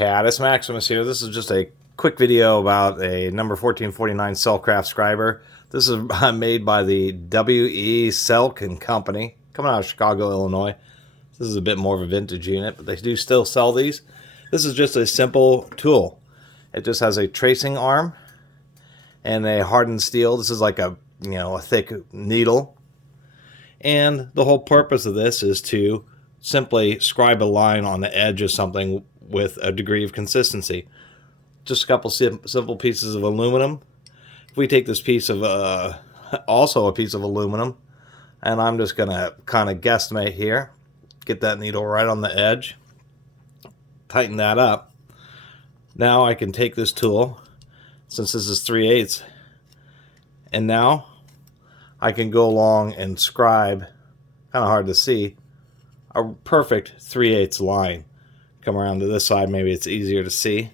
Catus, Maximus here. This is just a quick video about a number 1449 SelCraft Scriber. This is made by the W.E. Selk and Company, coming out of Chicago, Illinois. This is a bit more of a vintage unit, but they do still sell these. This is just a simple tool. It just has a tracing arm and a hardened steel. This is like a thick needle. And the whole purpose of this is to simply scribe a line on the edge of something with a degree of consistency. Just a couple simple pieces of aluminum. If we take this piece of, also a piece of aluminum, and I'm just going to kind of guesstimate here, get that needle right on the edge, tighten that up. Now I can take this tool, since this is 3/8, and now I can go along and scribe, kind of hard to see, a perfect 3/8 line. Come around to this side, maybe it's easier to see.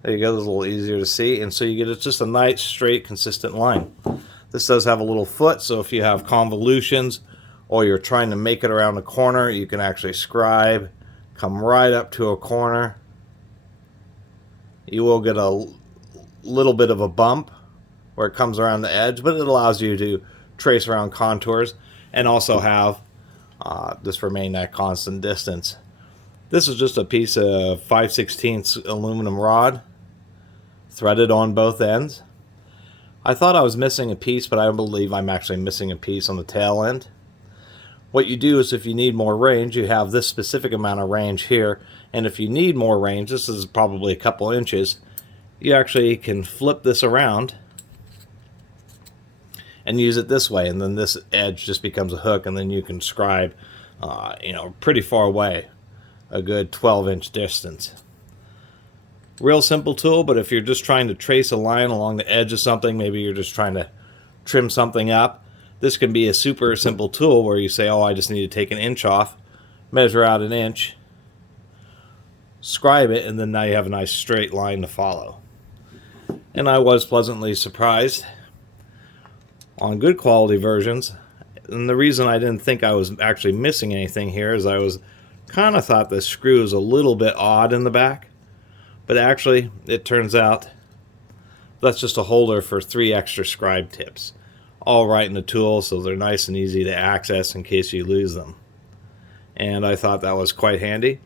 There you go, it's a little easier to see, and so you get just a nice, straight, consistent line. This does have a little foot, so if you have convolutions or you're trying to make it around a corner, you can actually scribe, come right up to a corner. You will get a little bit of a bump where it comes around the edge, but it allows you to trace around contours and also have just remain at constant distance. This is just a piece of 5/16 aluminum rod threaded on both ends. I thought I was missing a piece, but I believe I'm actually missing a piece on the tail end. What you do is if you need more range, you have this specific amount of range here, and if you need more range, this is probably a couple inches, you actually can flip this around and use it this way, and then this edge just becomes a hook, and then you can scribe pretty far away, a good 12-inch distance. Real simple tool, but if you're just trying to trace a line along the edge of something, maybe you're just trying to trim something up, this can be a super simple tool where you say, oh, I just need to take an inch off, measure out an inch, scribe it, and then now you have a nice straight line to follow. And I was pleasantly surprised on good quality versions. And the reason I didn't think I was actually missing anything here is I was kind of thought the screw was a little bit odd in the back, but actually it turns out that's just a holder for 3 extra scribe tips, all right in the tool, so they're nice and easy to access in case you lose them. And I thought that was quite handy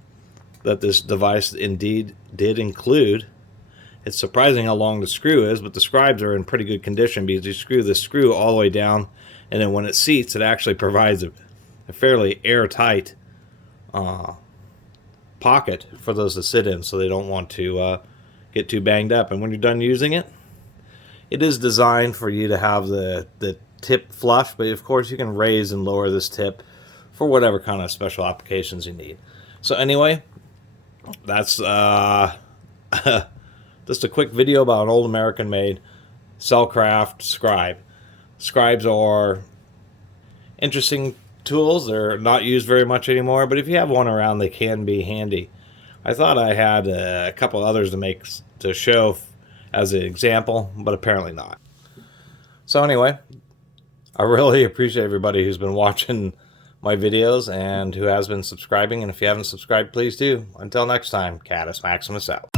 that this device indeed did include. It's surprising how long the screw is, but the scribes are in pretty good condition because you screw the screw all the way down, and then when it seats, it actually provides a fairly airtight pocket for those to sit in, so they don't want to get too banged up. And when you're done using it, it is designed for you to have the tip flush, but of course you can raise and lower this tip for whatever kind of special applications you need. So anyway, that's just a quick video about an old American-made SelCraft Scribe. Scribes are interesting tools. They're not used very much anymore, but if you have one around, they can be handy. I thought I had a couple others to show as an example, but apparently not. So anyway, I really appreciate everybody who's been watching my videos and who has been subscribing, and if you haven't subscribed, please do. Until next time, Catus Maximus out.